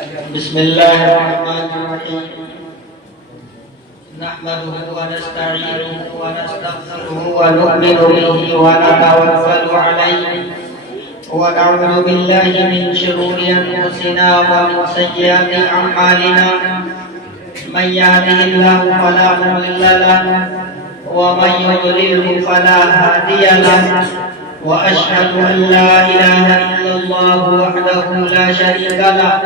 بسم الله الرحمن الرحيم نحمده ونستعينه ونستغفره ونؤمن به ونتوكل عليه ونعوذ بالله من شرور أنفسنا ومن سيئات أعمالنا من يهده الله فلا مضل له ومن يضلل فلا هادي له وأشهد أن لا إله إلا الله وحده لا شريك له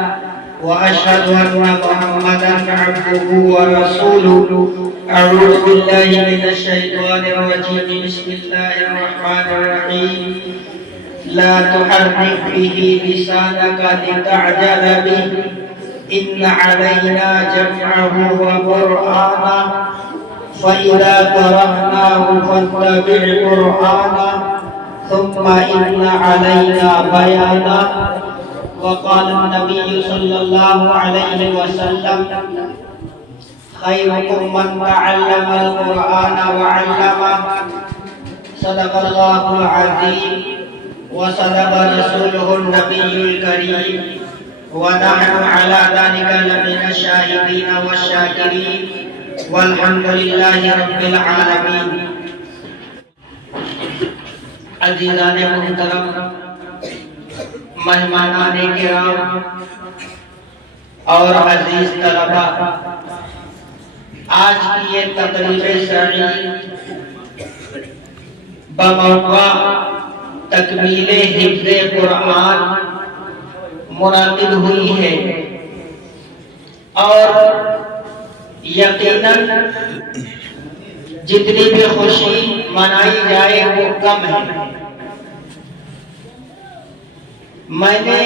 وأشهد أن محمدًا عبده ورسوله. أعوذ بالله من الشيطان الرجيم. بسم الله الرحمن الرحيم. لا تحرك به لسانك لتعجل به إن علينا جمعه وقرآنه فإذا قرأناه فاتبع قرآنه ثم إن علينا بيانه. وقال النبي صلى الله عليه وسلم خيركم من تعلم القرآن وعلمه. صدق الله العظيم وصدق رسوله النبي الكريم ونحن على ذلك لمن الشاهدين والشاكرين والحمد لله رب العالمين. عزیزان محترم، مہمانان کرام اور عزیز طلباء، آج کی یہ تقریب سعید بموقع تکمیل حفظ قرآن منعقد ہوئی ہے اور یقیناً جتنی بھی خوشی منائی جائے وہ کم ہے. میں نے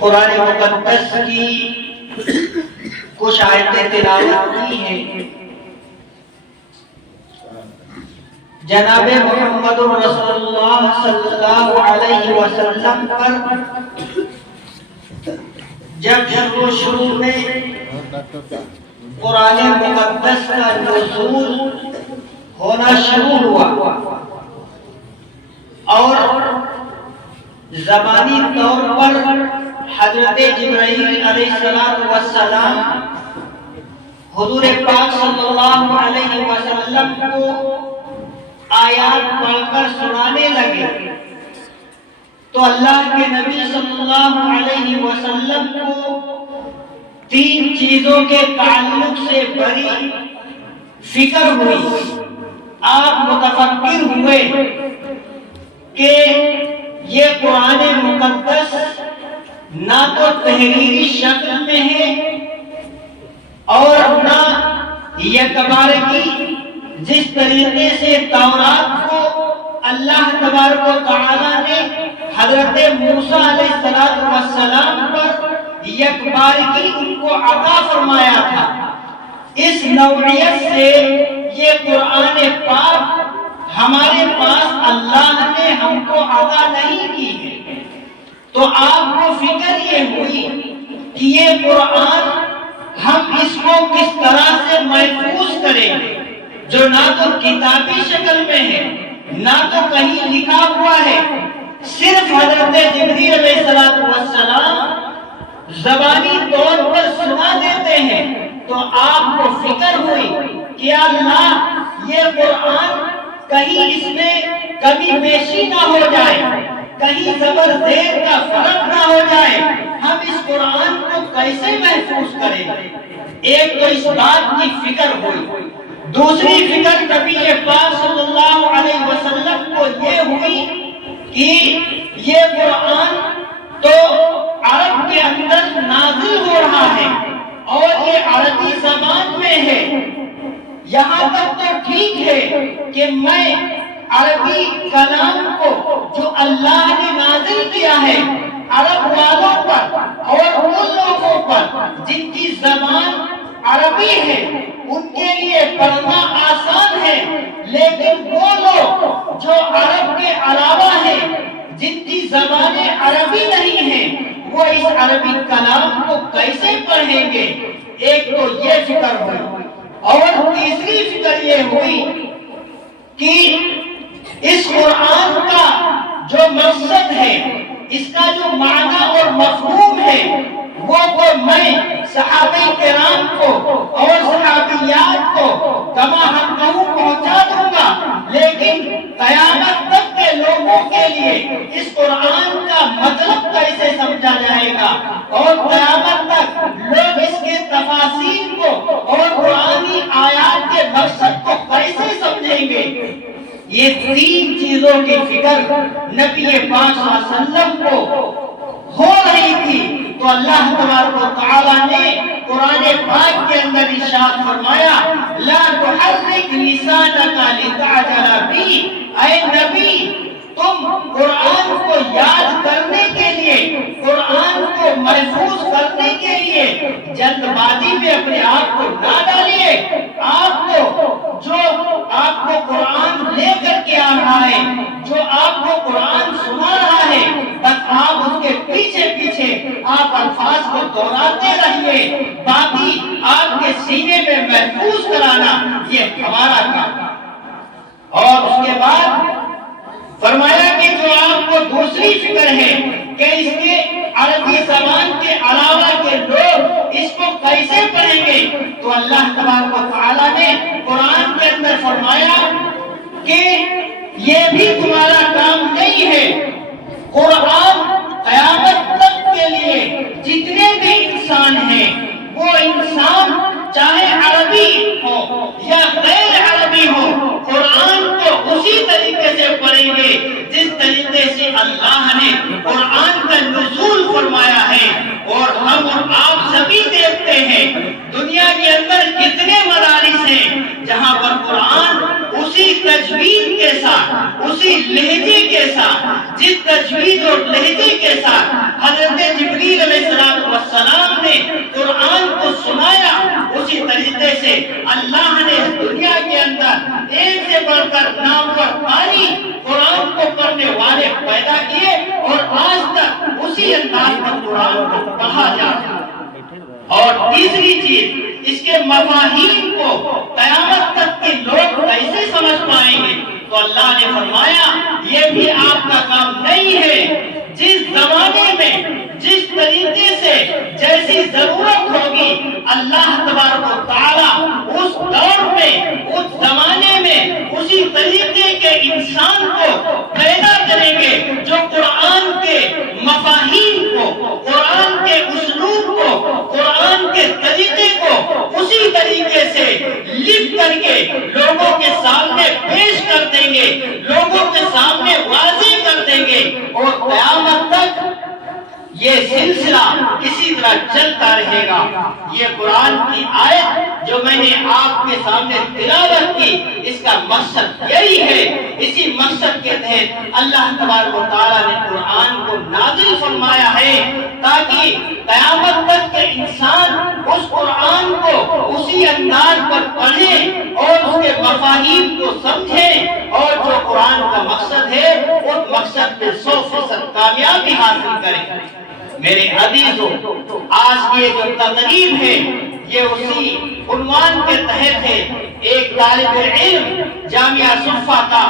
قرآن مقدس کی کچھ آیتیں تلاوت کی ہیں. جناب محمد رسول اللہ صلی اللہ علیہ وسلم پر جب شروع میں قرآن مقدس کا نزول ہونا شروع ہوا اور زبانی طور پر حضرت جبرائیل علیہ السلام حضور پاک صلی اللہ علیہ وسلم کو آیات پڑھ کر سنانے لگے تو اللہ کے نبی صلی اللہ علیہ وسلم کو تین چیزوں کے تعلق سے بڑی فکر ہوئی. آپ متفکر ہوئے کہ یہ قرآن مقدس نہ تو تحریری شکل میں ہے اور نہ یہ تبارکی جس طریقے سے تورات کو اللہ تبارک و تعالی نے حضرت موسیٰ علیہ السلام پر یک بارکی ان کو عطا فرمایا تھا. اس نوعیت سے یہ قرآن پاک ہمارے پاس اللہ نے ہم کو عطا نہیں کی ہے. تو آپ کو فکر یہ ہوئی کہ یہ قرآن ہم اس کو کس طرح سے محفوظ کریں جو نہ تو کتابی شکل میں ہے نہ تو کہیں لکھا ہوا ہے. صرف حضرت جبرائیل علیہ السلام زبانی طور پر سنا دیتے ہیں. تو آپ کو فکر ہوئی کہ اللہ یہ قرآن کہیں اس میں کمی بیشی نہ ہو جائے، کہیں زبر زیر کا فرق نہ ہو جائے. ہم اس قرآن کو کیسے محفوظ کریں؟ ایک تو اس بات کی فکر ہوئی. دوسری فکر نبی پاک صلی اللہ علیہ وسلم کو یہ ہوئی کہ یہ قرآن تو عرب کے اندر نازل ہو رہا ہے اور یہ عربی زبان میں ہے. یہاں تک تو ٹھیک ہے کہ میں عربی کلام کو جو اللہ نے نازل کیا ہے عرب والوں پر اور ان لوگوں پر جن کی زبان عربی ہے ان کے لیے پڑھنا آسان ہے، لیکن وہ لوگ جو عرب کے علاوہ ہیں جن کی زبانیں عربی نہیں ہیں وہ اس عربی کلام کو کیسے پڑھیں گے؟ ایک تو یہ فکر ہوئی اور تیسری فکر یہ ہوئی کہ اس قرآن کا جو مقصد ہے، اس کا جو معنی اور مفہوم ہے وہ کوئی میں صحابہ کرام کو اور صحابیات کو کما ہم پہنچا دوں گا، لیکن قیامت تک کے لوگوں کے لیے اس قرآن کا مطلب کیسے سمجھا جائے گا، اور قیامت تک لوگ اس کے تفاسیر کو اور قرآنی آیات کے مقصد کو کیسے سمجھیں گے۔ یہ تین چیزوں کی فکر نبی پاک صلی اللہ علیہ وسلم کو ہو رہی تھی، تو اللہ تبارک و تعالی نے قرآن پاک کے اندر ارشاد فرمایا لا تحرک لسانک لتعجل بہ، اے نبی تم قرآن کو یاد کرنے کے لیے، قرآن کو محفوظ کرنے کے لیے جلد بازی میں اپنے آپ کو نہ ڈالیے۔ آپ کو قرآن لے کر کے آ رہا ہے، جو آپ کو قرآن سنا رہا ہے، بس آپ اس کے پیچھے پیچھے آپ الفاظ کو دہراتے رہیے، باقی آپ کے سینے میں محفوظ کرانا یہ ہمارا کام۔ اور اس کے بعد فرمایا کہ جو آپ کو دوسری فکر ہے کہ اس کے عربی زبان کے علاوہ کے لوگ اس کو کیسے پڑھیں گے، تو اللہ تبارک و تعالی نے قرآن کے اندر فرمایا کہ یہ بھی تمہارا کام نہیں ہے۔ قرآن قیامت تک کے لیے جتنے بھی انسان ہیں، وہ انسان چاہے عربی ہو یا غیر عربی ہو، قرآن کو اسی طریقے سے پڑھیں گے جس طریقے سے اللہ نے قرآن کا نزول فرمایا ہے۔ اور ہم اور آپ سبھی دیکھتے ہیں دنیا کے اندر کتنے مدارس ہیں جہاں پر قرآن اسی تجوید کے ساتھ، اسی لہجے کے ساتھ، جس تجوید اور لہجے کے ساتھ حضرت جبریل علیہ السلام نے قرآن کو سنایا، اسی طریقے سے اللہ نے دنیا کے اندر ایک سے بڑھ کر نامور قاری قرآن کو پڑھنے والے پیدا کیے، اور آج تک اسی انداز میں قرآن کو پڑھا جاتا ہے۔ اور تیسری چیز، اس کے مفاہیم کو قیامت تک کے لوگ کیسے سمجھ پائیں گے، تو اللہ نے فرمایا یہ بھی آپ کا کام نہیں ہے۔ جس زمانے میں جس طریقے سے جیسی ضرورت ہوگی، اللہ تبارک و تعالی اس دور میں، اس زمانے میں اسی طریقے کے انسان کو پیدا کریں گے جو قرآن کے مفاہیم کو، قرآن کے اسلوب کو، قرآن کے طریقے کو اسی طریقے سے لکھ کر کے لوگوں کے سامنے پیش کر دیں گے، لوگوں کے سامنے واضح کر دیں گے، اور قیامت تک یہ سلسلہ اسی طرح چلتا رہے گا۔ یہ قرآن کی آیت جو میں نے آپ کے سامنے تلاوت کی، اس کا مقصد یہی ہے۔ اسی مقصد کے تحت اللہ تبارک و تعالیٰ نے قرآن کو نازل فرمایا ہے، تاکہ قیامت تک کے انسان اس قرآن کو اسی انداز پر پڑھے اور اس کے مفاہیم کو سمجھے، اور جو قرآن کا مقصد ہے اس مقصد پہ 100% کامیابی حاصل کرے۔ میرے عزیزو، آج کی جو تقریب ہے یہ اسی عنوان کے تحت ہے۔ ایک طالب علم جامعہ صفا کا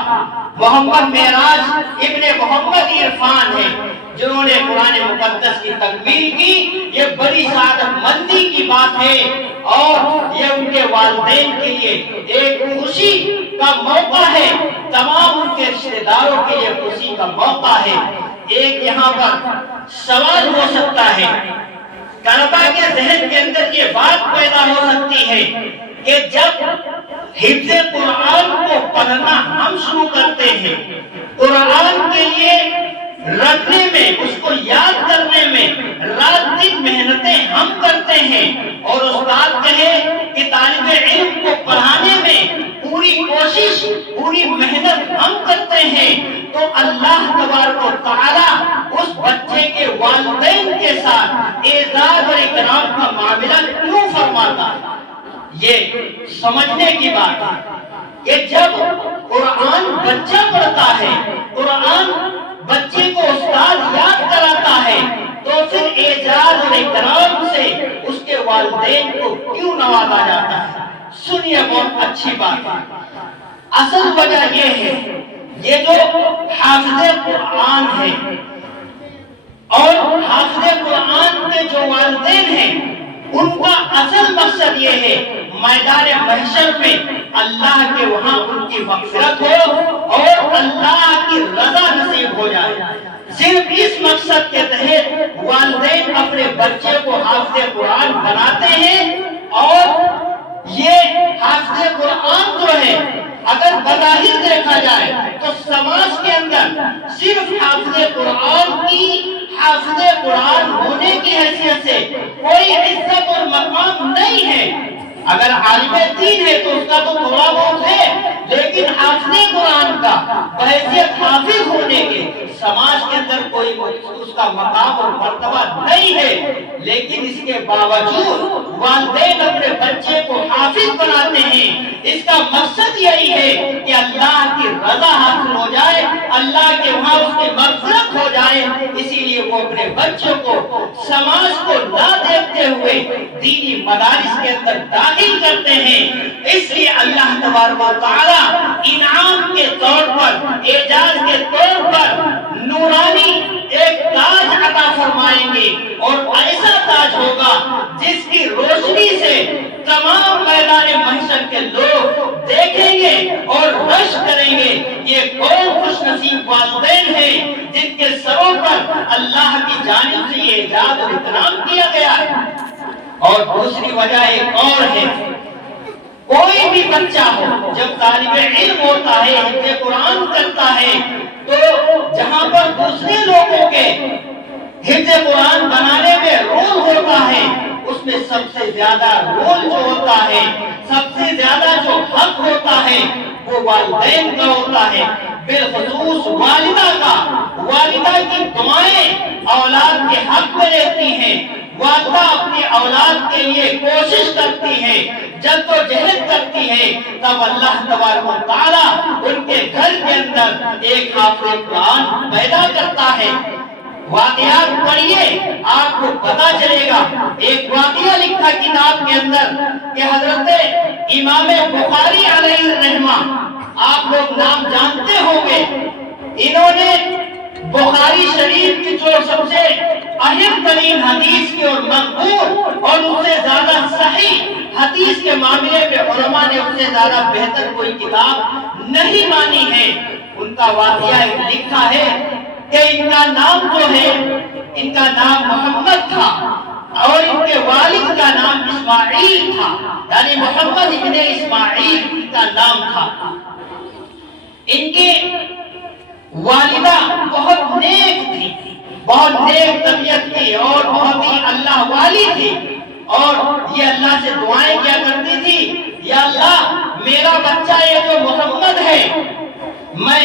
محمد معراج ابن محمد عرفان ہے، جنہوں نے قرآن مقدس کی تکمیل کی۔ یہ بڑی سعادت مندی کی بات ہے، اور یہ ان کے والدین کے لیے ایک خوشی کا موقع ہے، تمام ان کے رشتہ داروں کے لیے خوشی کا موقع ہے۔ ایک یہاں پر سوال ہو سکتا ہے، طلباء کے ذہن کے اندر یہ بات پیدا ہو سکتی ہے کہ جب حفظ قرآن کو پڑھنا ہم شروع کرتے ہیں، قرآن کے لیے رکھنے میں، اس کو یاد کرنے میں رات دن محنتیں ہم کرتے ہیں، اور استاد کہے کہ طالب علم کو پڑھانے میں پوری کوشش، پوری محنت ہم کرتے ہیں، تو اللہ تبارک و تعالی اس بچے کے والدین کے ساتھ اعزاز اور اکرام کا معاملہ کیوں فرماتا ہے؟ یہ سمجھنے کی بات ہے کہ جب قرآن بچہ پڑھتا ہے، قرآن بچے کو استاد یاد کراتا ہے، تو پھر اعزاز اور اکرام سے اس کے والدین کو کیوں نوازا جاتا ہے؟ سنیے، بہت اچھی بات ہے۔ اصل وجہ یہ ہے، یہ جو حافظ قرآن ہے اور حافظ قرآن کے جو والدین ہیں، ان کا اصل مقصد یہ ہے میدان محشر میں اللہ کے وہاں ان کی مغفرت ہو اور اللہ کی رضا نصیب ہو جائے۔ صرف اس مقصد کے تحت والدین اپنے بچے کو حافظ قرآن بناتے ہیں، اور یہ حافظ قرآن جو ہے اگر بظاہر دیکھا جائے تو سماج کے اندر صرف حافظ قرآن کی حافظ قرآن ہونے کی حیثیت سے کوئی عزت اور مقام نہیں ہے۔ اگر عالم دین ہے تو اس کا تو تھوڑا بہت ہے، لیکن حافظ قرآن کا بحیثیت حافظ ہونے کے سماج کے اندر کوئی اس کا مقام اور مرتبہ نہیں ہے۔ لیکن اس کے باوجود والدین اپنے بچے کو حافظ بناتے ہیں، اس کا مقصد یہی ہے کہ اللہ کی رضا حاصل ہو جائے، اللہ کے وہاں اس کی مغفرت ہو جائے۔ اسی لیے وہ اپنے بچوں کو سماج کو نہ دیکھتے ہوئے دینی مدارس کے اندر داخل کرتے ہیں۔ اس لیے اللہ تبارک و تعالی انعام کے طور پر، اعزاز کے طور پر نورانی ایک تاج عطا فرمائیں گے، اور ایسا تاج ہوگا جس کی روشنی سے تمام میدان محشر کے لوگ دیکھیں گے اور رش کریں گے۔ یہ کون خوش نصیب والدین ہیں جن کے سروں پر اللہ کی جانب سے یہ اعزاز اور اکرام کیا گیا ہے۔ اور دوسری وجہ ایک اور ہے، کوئی بھی بچہ ہو جب طالب علم ہوتا ہے، حفظ قرآن کرتا ہے، تو جہاں پر دوسرے لوگوں کے حفظ قرآن بنانے میں رول ہوتا ہے، اس میں سب سے زیادہ رول جو ہوتا ہے، سب سے زیادہ جو حق ہوتا ہے وہ والدین کا ہوتا ہے، بالخصوص والدہ کا۔ والدہ کی دعائیں اولاد کے حق میں رہتی ہیں۔ والدہ اپنی اولاد کے لیے کوشش کرتی ہے، جدوجہد کرتی ہے، تب اللہ تبارک و تعالی ان کے گھر کے اندر ایک حافظ قرآن پیدا کرتا ہے۔ واقعات پڑھیے آپ کو پتا چلے گا۔ ایک واقعہ لکھا کتاب کے اندر کہ حضرت امام بخاری علیہ الرحمہ، آپ لوگ نام جانتے ہوں گے، انہوں نے بخاری شریف کی جو سب سے اہم ترین حدیث کی اور مقبول اور اس سے زیادہ صحیح حدیث کے معاملے میں علماء نے اس سے زیادہ بہتر کوئی کتاب نہیں مانی ہے۔ ان کا واقعہ لکھا ہے کہ ان کا نام جو ہے، ان کا نام محمد تھا اور ان کے والد کا نام اسماعیل تھا، یعنی محمد ابن اسماعیل ان کا نام تھا۔ ان کی والدہ بہت نیک تھی، بہت نیک طبیعت تھی اور بہت ہی اللہ والی تھی، اور یہ اللہ سے دعائیں کیا کرتی تھی، یا اللہ میرا بچہ یہ جو محمد ہے، میں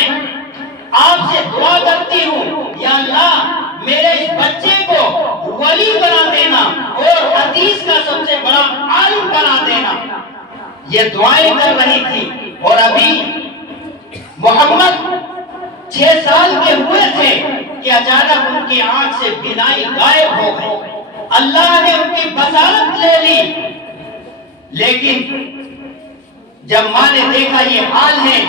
آپ سے دعا کرتی ہوں یا اللہ میرے اس بچے کو ولی بنا دینا اور حدیث کا سب سے بڑا عالم بنا دینا۔ یہ دعائیں کر رہی تھی، اور ابھی محمد 6 سال کے ہوئے تھے کہ اچانک ان کی آنکھ سے بینائی غائب ہو گئی۔ اللہ نے ان کی بصارت لے لی، لیکن جب ماں نے دیکھا یہ حال ہے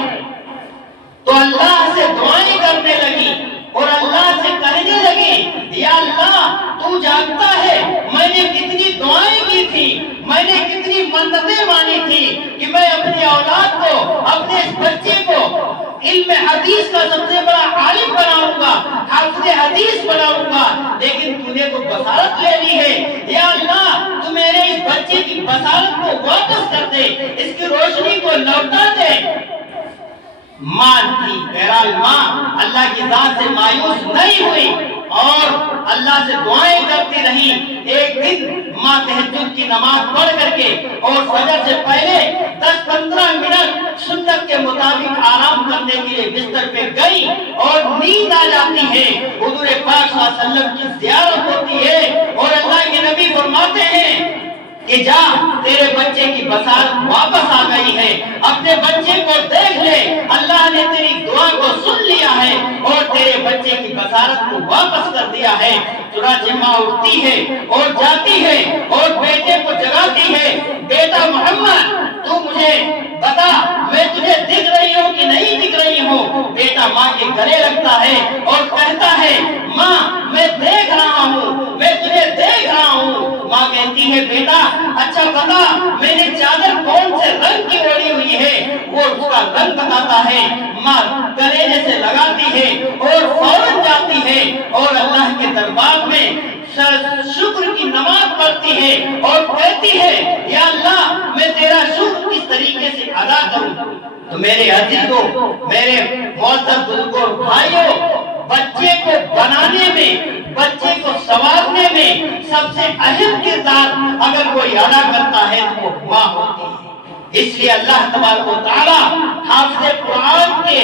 تو اللہ سے دعائیں کرنے لگی اور اللہ سے کہنے لگی، یا اللہ تو جانتا ہے میں نے کتنی دعائیں کی تھی، میں نے کتنی منتیں مانی تھی کہ میں اپنی اولاد کو، اپنے اس بچے کو علم حدیث کا سب سے بڑا عالم بناؤں گا، حافظ حدیث بناؤں گا، لیکن تو نے تو بصارت لے لی ہے۔ یا اللہ تو میرے اس بچے کی بصارت کو واپس کر دے، اس کی روشنی کو لوٹا دے۔ ماں تھی، بہرحال ماں اللہ کی ذات سے مایوس نہیں ہوئی اور اللہ سے دعائیں کرتی رہی۔ ایک دن ماں تہجد کی نماز پڑھ کر کے اور فجر سے پہلے 10-15 منٹ سنت کے مطابق آرام کرنے کے لیے بستر پہ گئی اور نیند آ جاتی ہے۔ حضور پاک صلی اللہ علیہ وسلم کی زیارت ہوتی ہے اور اللہ کے نبی فرماتے ہیں کہ جا تیرے بچے کی بصارت واپس آ گئی ہے، اپنے بچے کو دیکھ لے، اللہ نے تیری دعا کو سن لیا ہے اور تیرے بچے کی بصارت کو واپس کر دیا ہے۔ چنانچہ ماں اٹھتی ہے اور جاتی ہے اور بیٹے کو جگاتی ہے، بیٹا محمد تو مجھے بتا میں تجھے دکھ رہی ہوں کہ نہیں دکھ رہی ہوں؟ بیٹا ماں کے گلے لگتا ہے اور کہتا ہے، ماں میں دیکھ رہا ہوں، میں تجھے دیکھ رہا ہوں۔ ماں کہتی کہتی ہے بیٹا اچھا بتا میں نے چادر کون سے رنگ کی اوڑھی ہوئی ہے، وہ اس کا رنگ بتاتا ہے، ماں گلے سے لگاتی ہے اور فوراً جاتی ہے اور اللہ کے دربار میں شکر کی نماز پڑھتی ہے اور کہتی ہے یا اللہ میں تیرا شکر کس طریقے سے ادا کروں۔ تو میرے عزیزوں، میرے معزز بزرگوں، بھائیوں، بچے کو بنانے میں، بچے کو سنوارنے میں سب سے اہم کردار اگر کوئی ادا کرتا ہے تو وہ ماں ہوتی ہے۔ اس لیے اللہ تبارک و تعالی حافظ قرآن کے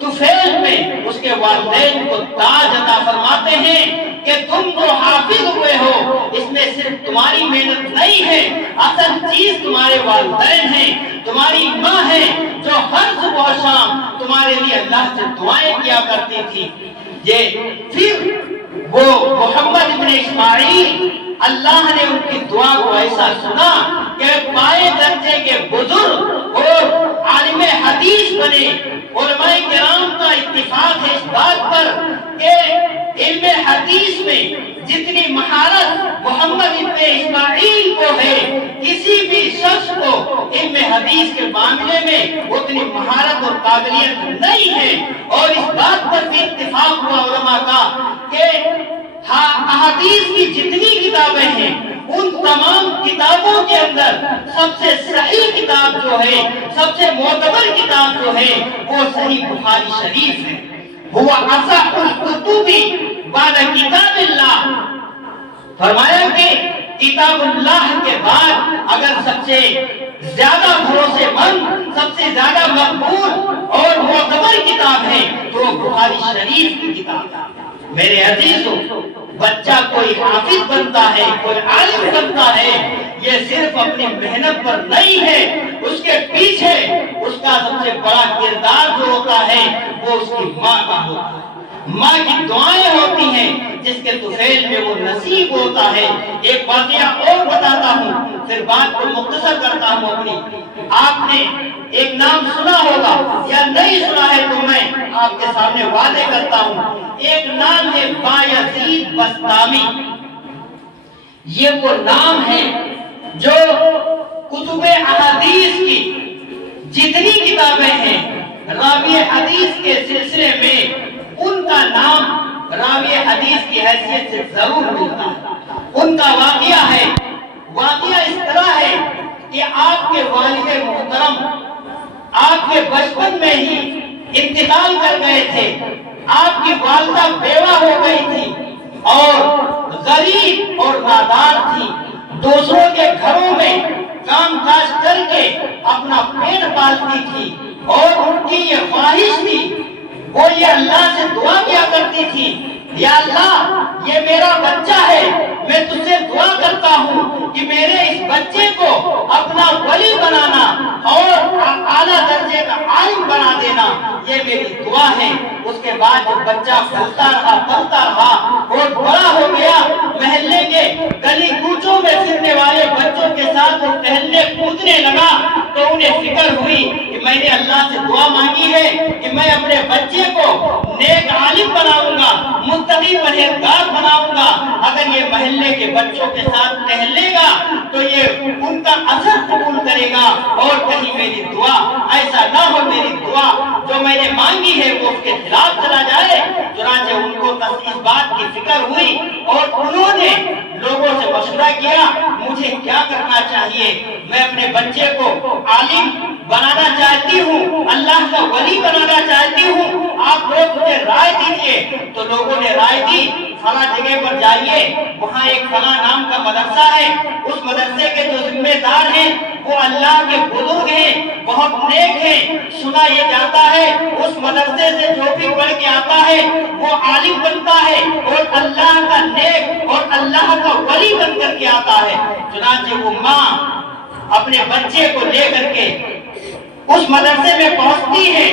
طفیل میں اس کے والدین کو تاج عطا فرماتے ہیں کہ تم جو حافظ ہوئے ہو اس میں صرف تمہاری محنت نہیں ہے، اصل چیز تمہارے والدین ہیں، تمہاری ماں ہے جو ہر صبح و شام تمہارے لیے اللہ سے دعائیں کیا کرتی تھی۔ پھر وہ محمد ابن اسماعیل، اللہ نے ان کی دعا کو ایسا سنا کہ پائے درجے کے بزرگ اور عالم حدیث بنے۔ علماء کرام کا اتفاق ہے اس بات پر کہ علم حدیث میں جتنی مہارت محمد ابن اسماعیل کو ہے کسی بھی شخص کو علم حدیث کے معاملے میں اتنی مہارت اور قابلیت نہیں ہے۔ اور اس بات پر بھی اتفاق ہوا علماء کا کہ احادیث کی جتنی کتابیں ہیں ان تمام کتابوں کے اندر سب سے صحیح کتاب جو ہے، سب سے معتبر کتاب جو ہے وہ صحیح بخاری شریف ہے۔ وہ اصح الکتب بعد کتاب اللہ، فرمایا کہ کتاب اللہ کے بعد اگر سب سے زیادہ بھروسے مند، سب سے زیادہ مقبول اور معتبر کتاب ہے تو وہ بخاری شریف کی کتاب ہے۔ میرے عزیزوں، بچہ کوئی حافظ بنتا ہے، کوئی عالم بنتا ہے، یہ صرف اپنی محنت پر نہیں ہے، اس کے پیچھے اس کا سب سے بڑا کردار جو ہوتا ہے وہ اس کی ماں کا ہوتا ہے۔ ماں کی دعائیں ہوتی ہیں جس کے طفیل میں وہ نصیب ہوتا ہے۔ ایک واقعہ اور بتاتا ہوں پھر بات کو مختصر کرتا ہوں اپنی۔ آپ نے ایک نام سنا ہوگا یا نہیں سنا ہے تو میں آپ کے سامنے وعدے کرتا ہوں۔ ایک نام ہے بایزید بسطامی۔ یہ وہ نام ہے جو کتب احادیث کی جتنی کتابیں ہیں راوی حدیث کے سلسلے میں ان کا نام راوی حدیث کی حیثیت سے ضرور ملتا ہے۔ ان کا واقعہ ہے، واقعہ اس طرح ہے کہ آپ کے والد محترم آپ کے بچپن میں ہی انتقال کر گئے تھے۔ آپ کی والدہ بیوہ ہو گئی تھی اور غریب اور نادار تھی، دوسروں کے گھروں میں کام کاج کر کے اپنا پیٹ پالتی تھی اور ان کی یہ خواہش تھی، وہ یہ اللہ سے دعا کیا کرتی تھی یا اللہ یہ میرا بچہ ہے، میں تجھ سے دعا کرتا ہوں کہ میرے اس بچے کو اپنا ولی بنانا اور اعلیٰ درجے کا عالم بنا دینا، یہ میری دعا ہے۔ اس کے بعد جب بچہ پلتا رہا اور بڑا ہو گیا، محلے کے گلی کوچوں میں پھرنے والے بچوں کے ساتھ وہ ٹہلنے کودنے لگا تو انہیں فکر ہوئی کہ میں نے اللہ سے دعا مانگی ہے کہ میں اپنے بچے کو نیک عالم بناؤں گا، متقی پرہیزگار بناؤں گا، اگر یہ محلے کے بچوں کے ساتھ ٹہلے گا تو یہ ان کا اثر قبول کرے گا اور کہیں میری دعا ایسا نہ ہو، میری دعا جو میں نے مانگی ہے وہ اس کے خلاف چلا جائے۔ چنانچہ ان کو اس بات کی فکر ہوئی اور انہوں نے لوگوں سے مشورہ کیا مجھے کیا کرنا چاہیے، میں اپنے بچے کو عالم بنانا چاہتی ہوں، اللہ کا ولی بنانا چاہتی ہوں، آپ لوگ مجھے رائے دیجئے۔ تو لوگوں نے رائے دی فلاں جگہ پر جائیے، وہاں ایک فلاں نام کا مدرسہ ہے، اس مدرسے کے جو ذمہ دار ہیں وہ اللہ کے بزرگ ہیں، بہت نیک ہیں، سنا یہ جاتا ہے اس مدرسے سے جو بھی پڑھ کے آتا ہے وہ عالم بنتا ہے اور اللہ کا نیک اور اللہ کا ولی بن کر کے آتا ہے۔ چنانچہ وہ ماں اپنے بچے کو لے کر کے اس مدرسے میں پہنچتی ہے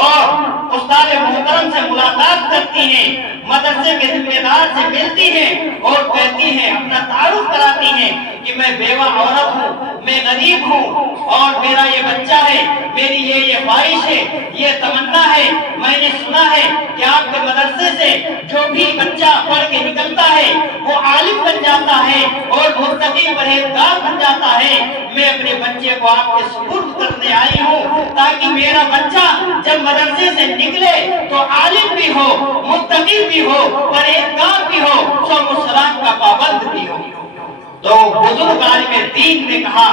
اور استاد محترم سے ملاقات کرتی ہیں، مدرسے کے ذمہ دار سے ملتی ہیں اور کہتی ہیں، اپنا تعارف کراتی ہیں کہ میں بیوہ عورت ہوں، میں غریب ہوں اور میرا یہ بچہ ہے، میری یہ خواہش ہے، یہ تمنا ہے، میں نے سنا ہے کہ آپ کے مدرسے سے جو بھی بچہ پڑھ کے نکلتا ہے وہ عالم بن جاتا ہے اور متقی پرہیزگار بن جاتا ہے، میں اپنے بچے کو آپ کے سپرد کرنے آئی ہوں تاکہ میرا بچہ جب مدرسے سے نکلے تو عالم بھی ہو، متقی بھی ہو، پرہیزگار بھی ہو، صوم و صلات کا پابند بھی ہو۔ تو بزرگ عالم دین نے کہا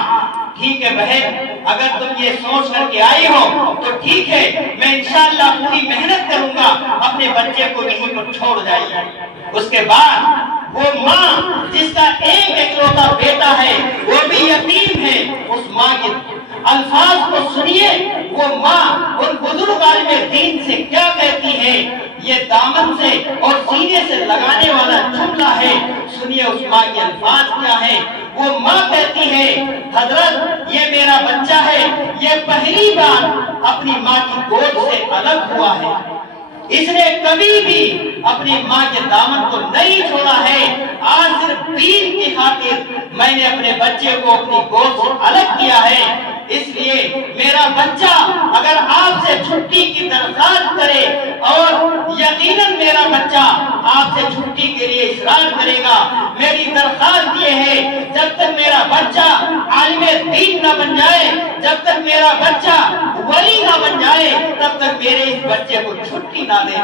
ٹھیک ہے بہن، اگر تم یہ سوچ کر کے آئی ہو تو ٹھیک ہے، میں انشاءاللہ پوری محنت کروں گا، اپنے بچے کو یہیں پر چھوڑ جائیے۔ اس کے بعد وہ ماں جس کا ایک اکلوتا بیٹا ہے وہ بھی یتیم ہے، اس ماں کے الفاظ کو سنیے، وہ ماں ان بزرگ عالم دین سے کیا کہتی ہے، یہ دامن سے اور سینے سے لگانے والا جملہ ہے، سنیے اس ماں کے الفاظ کیا ہے۔ وہ ماں کہتی ہے حضرت یہ میرا بچہ ہے، یہ پہلی بار اپنی ماں کی گود سے الگ ہوا ہے، اس نے کبھی بھی اپنی ماں کے دامن کو نہیں چھوڑا ہے، آج صرف دین کی خاطر میں نے اپنے بچے کو اپنی گود سے الگ کیا ہے، اس لیے میرا بچہ اگر آپ سے چھٹی کی درخواست کرے اور یقیناً میرا بچہ آپ سے چھٹی کے لیے اصرار کرے گا، میری درخواست یہ ہے جب تک میرا بچہ عالم دین نہ بن جائے، جب تک میرا بچہ ولی نہ بن جائے، تب تک میرے اس بچے کو چھٹی نہ دے۔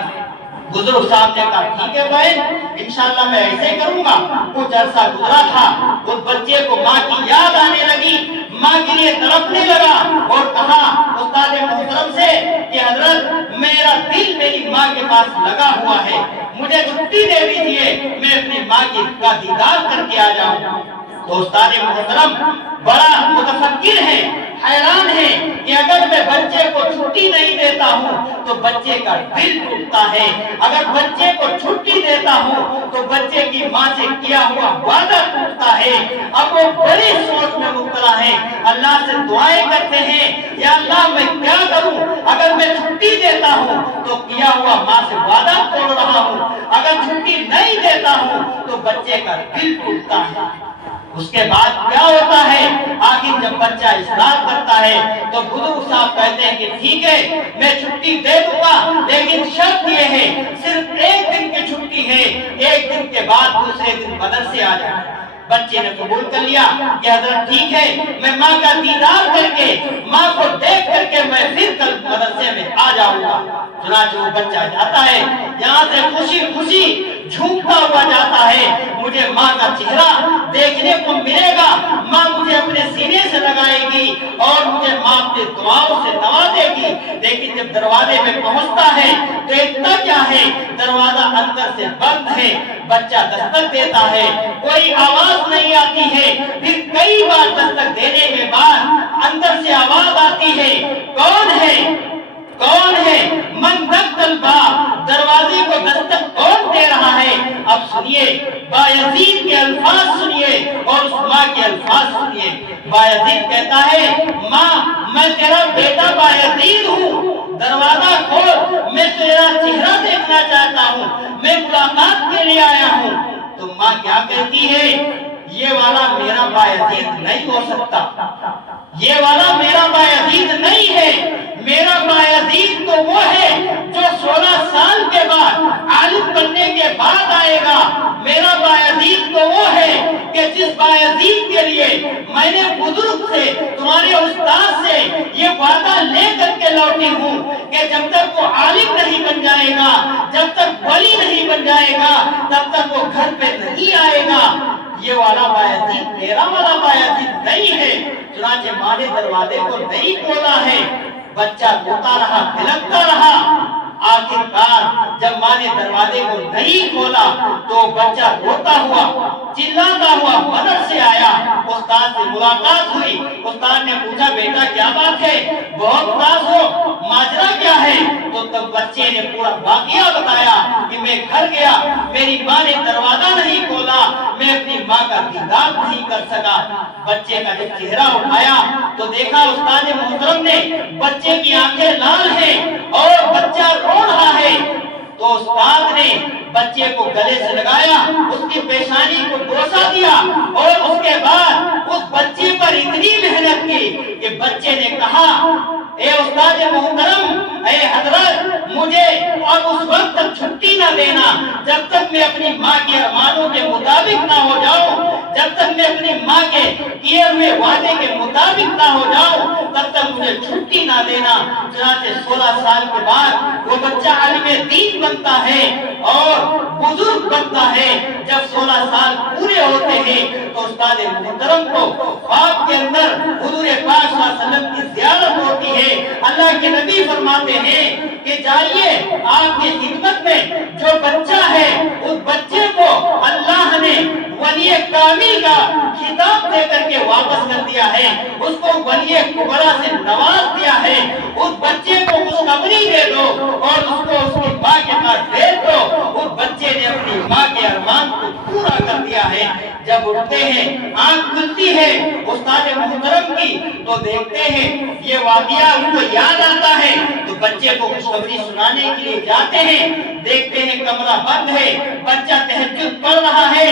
بزرگ صاحب نے کہا ٹھیک ہے بھائی، انشاءاللہ میں ایسے کروں گا۔ کچھ عرصہ گزرا تھا، اس بچے کو ماں کی یاد آنے لگی، ماں کے لیے تڑپنے لگا اور کہا استاد محترم سے کہ حضرت میرا دل میری ماں کے پاس لگا ہوا ہے، مجھے چھٹی دے دیجیے، میں اپنی ماں کا دیدار کر کے آ جاؤں۔ تو استاد محترم بڑا متفکر ہے، حیران ہے کہ اگر میں بچے کو چھٹی نہیں دیتا ہوں تو بچے کا دل ٹوٹتا ہے، اگر بچے کو چھٹی دیتا ہوں تو بچے کی ماں سے کیا ہوا وعدہ ٹوٹتا ہے۔ اب وہ بڑی سوچ میں مبتلا ہے، اللہ سے دعائیں کرتے ہیں یا اللہ میں کیا کروں، اگر میں چھٹی دیتا ہوں تو کیا ہوا ماں سے وعدہ توڑ رہا ہوں، اگر چھٹی نہیں دیتا ہوں تو بچے کا دل ٹوٹتا ہے۔ اس کے بعد کیا ہوتا ہے، آخر جب بچہ اصرار کرتا ہے تو بزرگ صاحب کہتے ہیں کہ ٹھیک ہے میں چھٹی دے دوں گا، لیکن شرط یہ ہے صرف ایک دن کی چھٹی ہے، ایک دن کے بعد دوسرے دن مدرسے آ جائے۔ بچے نے قبول کر لیا کہ حضرت ٹھیک ہے، میں ماں کا دیدار کر کے ماں کو دیکھ کر کے میں پھر کل مدرسے میں آ جاؤں گا۔ چنانچہ وہ بچہ جاتا ہے، یہاں سے خوشی خوشی جھومتا ہوا جاتا ہے، مجھے ماں کا چہرہ دیکھنے کو ملے گا، ماں مجھے اپنے سینے سے لگائے گی اور مجھے ماں اپنے دعاؤں سے نوازے گی۔ لیکن جب دروازے میں پہنچتا ہے دیکھتا کیا ہے، دروازہ اندر سے بند ہے، بچہ دستک دیتا ہے، کوئی آواز نہیں آتی ہے، پھر کئی بار دستک دینے کے بعد اندر سے آواز آتی ہے، کون ہے کون ہے، من دق الباب، دروازے کو دستک کون دے رہا ہے۔ اب سنیے بایزید کے الفاظ سنیے اور اس ماں کے الفاظ سنیے۔ بایزید کہتا ہے ماں میں تیرا بیٹا بایزید ہوں، دروازہ کھول، میں تیرا چہرہ دیکھنا چاہتا ہوں، میں ملاقات کے لیے آیا ہوں۔ تو ماں کیا کہتی ہے، یہ والا میرا بایزید نہیں ہو سکتا، یہ والا میرا بایزید نہیں ہے، میرا بایزید تو وہ ہے جو 16 سال کے بعد عالم بننے کے بعد آئے گا، میرا بایزید تو وہ ہے کہ جس بایزید کے لیے میں نے بزرگ سے تمہارے استاد سے یہ وعدہ لے کر کے لوٹی ہوں کہ جب تک وہ عالم نہیں بن جائے گا، جب تک ولی نہیں بن جائے گا، تب تک وہ گھر پہ نہیں آئے گا، یہ والا بایزید میرا والا بایزید نہیں ہے۔ چنانچہ ماں نے دروازے کو نہیں کھولا ہے، بچہ روتا رہا، بلکتا رہا، آخر کار جب ماں نے دروازے کو نہیں کھولا تو بچہ روتا ہوا چلاتا ہوا مدرسے آیا، استاد سے ملاقات ہوئی، استاد نے پوچھا بیٹا کیا بات ہے، بہت اداس ہو، ماجرا کیا ہے؟ تو تب بچے نے پورا واقعہ بتایا کہ میں گھر گیا، میری ماں نے دروازہ نہیں کھولا، میں اپنی ماں کا دیدار نہیں کر سکا۔ بچے کا جب چہرہ اٹھایا تو دیکھا استاد محترم نے بچے کی آنکھیں لال ہیں اور بچہ رو رہا ہے، تو استاد نے بچے کو گلے سے لگایا، اس کی پیشانی کو بوسہ دیا اور اس کے بعد اس بچے پر اتنی محنت کی کہ بچے نے کہا اے استاد محترم، اے حضرت، مجھے اور اس وقت تک چھٹی نہ دینا جب تک میں اپنی ماں کے ارمانوں کے مطابق نہ ہو جاؤں، جب تک میں اپنی ماں کے کیے ہوئے وعدے کے مطابق نہ ہو جاؤں تب تک مجھے چھٹی نہ دینا۔ چنانچہ 16 سال کے بعد وہ بچہ عالم دین بنتا ہے اور بزرگ بنتا ہے۔ جب 16 سال پورے ہوتے ہیں تو استاد محترم کو خواب کے اندر حضور پاک صلی اللہ علیہ وسلم کی زیارت ہوتی ہے۔ اللہ کے نبی فرماتے ہیں کہ جائیے آپ کی خدمت میں جو بچہ ہے اس بچے کو اللہ نے ولی کامل کا خطاب دے کر کے واپس کر دیا ہے، اس کو ولی کبریٰ سے نواز دیا ہے۔ اس بچے کو خوشخبری دے دو اور اس کو اس کی ماں کے پاس بھیج دو۔ اس بچے نے اپنی ماں کے ارمان کو پورا کر دیا ہے۔ جب اٹھتے ہیں، آنکھ کھلتی ہے استاد محترم کی تو دیکھتے ہیں یہ واقعہ ان کو یاد آتا ہے، تو بچے کو خوشخبری سنانے کے لیے جاتے ہیں۔ دیکھتے ہیں کمرہ بند ہے، بچہ تہجد پڑھ رہا ہے،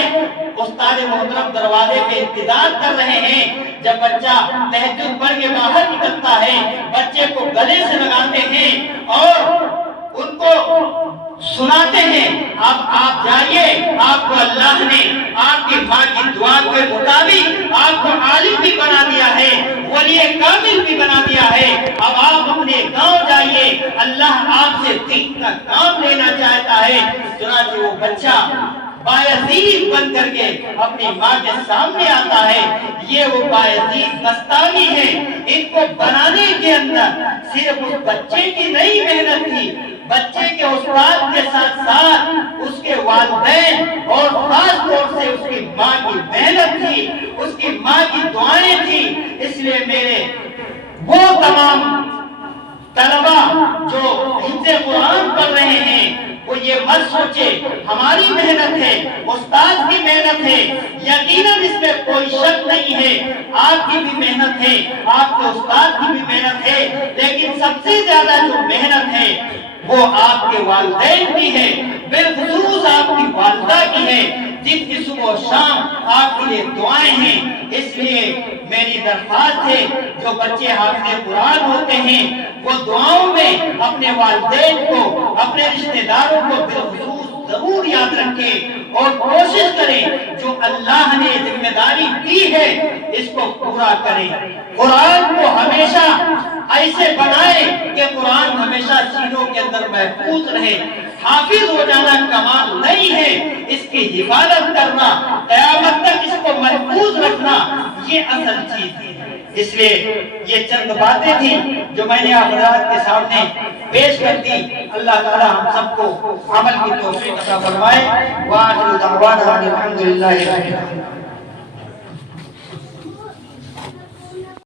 استاد محترم دروازے پہ انتظار کر رہے ہیں۔ جب بچہ تہجد پڑھ کے باہر نکلتا ہے، بچے کو گلے سے لگاتے ہیں اور ان کو سناتے ہیں اب آپ جائیے، آپ کو اللہ نے آپ کی ماں کی دعا کے مطابق آپ کو عالم بھی بنا دیا ہے، ولی کامل بھی بنا دیا ہے۔ اب آپ اپنے گاؤں جائیے، اللہ آپ سے دین کا کام لینا چاہتا ہے۔ چنانچہ وہ بچہ بایزید بن کر کے اپنی ماں کے سامنے آتا ہے۔ یہ وہ بایزید بستامی ہے۔ ان کو بنانے کے اندر صرف اس بچے کی نہیں محنت تھی، بچے کے استاد کے ساتھ ساتھ اس کے والدین اور خاص طور سے اس کی ماں کی محنت تھی، اس کی ماں کی دعائیں تھی۔ اس لیے میرے وہ تمام طلبہ جو حفظ قرآن پڑھ رہے ہیں وہ یہ مت سوچے ہماری محنت ہے، استاد کی محنت ہے، یقیناً اس میں کوئی شک نہیں ہے، آپ کی بھی محنت ہے، آپ کے استاد کی بھی محنت ہے، لیکن سب سے زیادہ جو محنت ہے وہ آپ کے والدین کی ہے، بالخصوص آپ کی والدہ کی ہے، جن کی صبح و شام آپ کے لیے دعائیں ہیں۔ اس لیے میری درخواست ہے جو بچے حافظ قرآن ہوتے ہیں وہ دعاؤں میں اپنے والدین کو، اپنے رشتہ داروں کو بالخصوص ضرور یاد رکھیں اور کوشش کریں جو اللہ نے ذمہ داری دی ہے اس کو پورا کریں۔ قرآن کو ہمیشہ ایسے بنائیں کہ قرآن ہمیشہ سینوں کے اندر محفوظ رہے۔ حافظ ہو جانا کمال نہیں ہے، اس کی حفاظت کرنا، قیامت تک اس کو محفوظ رکھنا یہ اصل چیز ہے۔ اس لیے یہ چند باتیں تھیں جو میں نے آپ حضرات کے سامنے پیش کر دی۔ اللہ تعالی ہم سب کو عمل کی توفیق عطا فرمائے۔ وآخر دعوانا الحمدللہ رب العالمین۔